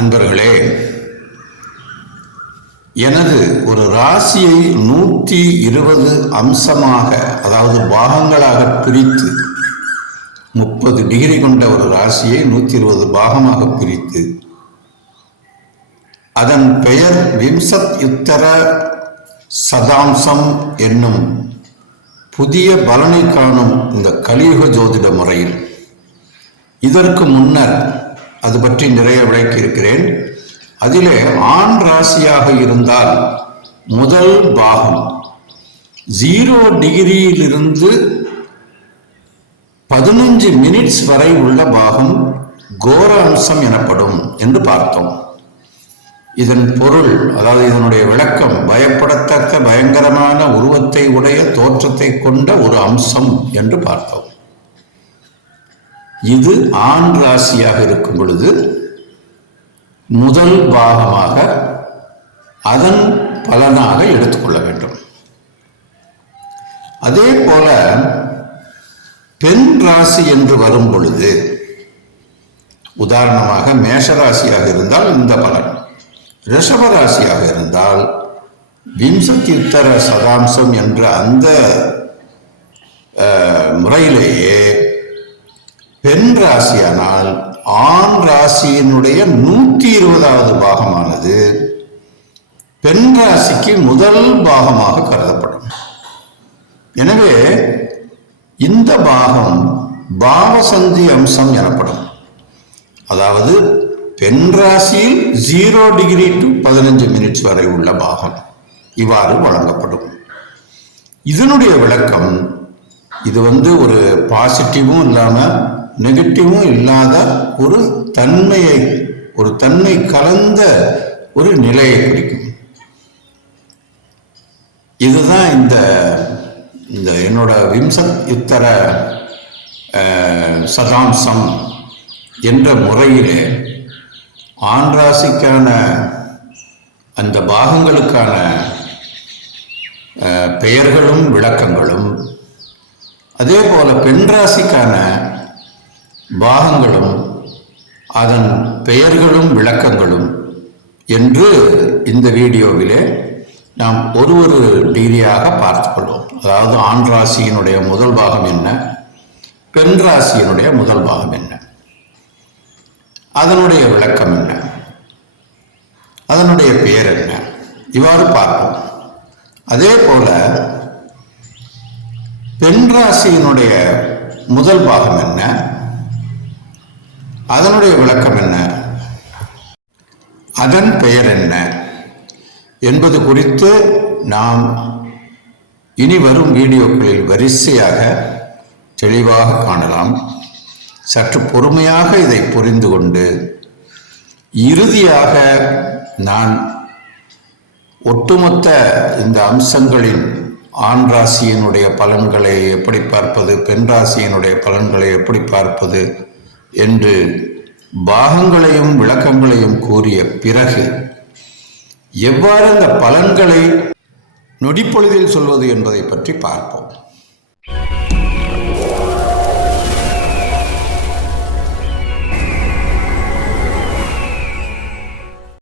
அன்பர்களே எனது ஒரு ராசியை நூற்றி இருபது அம்சமாக அதாவது பாகங்களாக பிரித்து முப்பது டிகிரி கொண்ட ஒரு ராசியை நூற்றி இருபது பாகமாக பிரித்து அதன் பெயர் விம்சத் யுத்தர சதாம்சம் என்னும் புதிய பலனை காணும் இந்த கலியுக ஜோதிட முறையில். இதற்கு முன்னர் அது பற்றி நிறைய விளக்கியிருக்கிறேன். அதிலே ஆண் ராசியாக இருந்தால் முதல் பாகம் ஜீரோ டிகிரியிலிருந்து பதினஞ்சு மினிட்ஸ் வரை உள்ள பாகம் கோர அம்சம் எனப்படும் என்று பார்த்தோம். இதன் பொருள் அதாவது இதனுடைய விளக்கம் பயப்படத்தக்க பயங்கரமான உருவத்தை உடைய தோற்றத்தை கொண்ட ஒரு அம்சம் என்று பார்த்தோம். இது ஆண் ராசியாக இருக்கும் பொழுது முதல் பாகமாக அதன் பலனாக எடுத்துக்கொள்ள வேண்டும். அதே போல பெண் ராசி என்று வரும் பொழுது உதாரணமாக மேஷராசியாக இருந்தால் இந்த பலன். ரிஷப ராசியாக இருந்தால் விம்சத்யுத்தர சதாம்சம் என்ற அந்த முறையிலேயே பெண் ராசியானால் ஆண் ராசியினுடைய நூற்றி இருபதாவது பாகமானது பெண் ராசிக்கு முதல் பாகமாக கருதப்படும். எனவே இந்த பாகம் பாவசந்தி அம்சம் எனப்படும். அதாவது பெண் ராசியில் ஜீரோ டிகிரி டு பதினஞ்சு மினிட்ஸ் வரை உள்ள பாகம் இவ்வாறு வழங்கப்படும். இதனுடைய விளக்கம் இது வந்து ஒரு பாசிட்டிவும் இல்லாமல் நெகட்டிவும் இல்லாத ஒரு தன்மையை ஒரு தன்மை கலந்த ஒரு நிலையை குறிக்கும் இதுதான் இந்த இந்த என்னோட விம்சத் யுத்தர சதாம்சம் என்ற முறையிலே ஆண் ராசிக்கான அந்த பாகங்களுக்கான பெயர்களும் விளக்கங்களும் அதே போல் பெண் ராசிக்கான பாகங்களும் அதன் பெயர்களும் விளக்கங்களும் என்று இந்த வீடியோவிலே நாம் ஒரு ஒரு டிகிரியாக பார்த்துக்கொள்வோம் அதாவது ஆண் ராசியினுடைய முதல் பாகம் என்ன? பெண் ராசியினுடைய முதல் பாகம் என்ன? அதனுடைய விளக்கம் என்ன? அதனுடைய பெயர் என்ன? இவ்வாறு பார்ப்போம். அதே போல பெண் ராசியினுடைய முதல் பாகம் என்ன? அதனுடைய விளக்கம் என்ன? அதன் பெயர் என்ன? என்பது குறித்து நாம் இனி வரும் வீடியோக்களில் வரிசையாக தெளிவாக காணலாம். சற்று பொறுமையாக இதை புரிந்து கொண்டு இறுதியாக நான் ஒட்டுமொத்த இந்த அம்சங்களின் ஆண் ராசியினுடைய பலன்களை எப்படி பார்ப்பது பெண் ராசியினுடைய பலன்களை எப்படி பார்ப்பது என்று பாகங்களையும் விளக்கங்களையும் கூறிய பிறகு எவ்வாறு அந்த பலன்களை நொடிப்பொழுதில் சொல்வது என்பதை பற்றி பார்ப்போம்.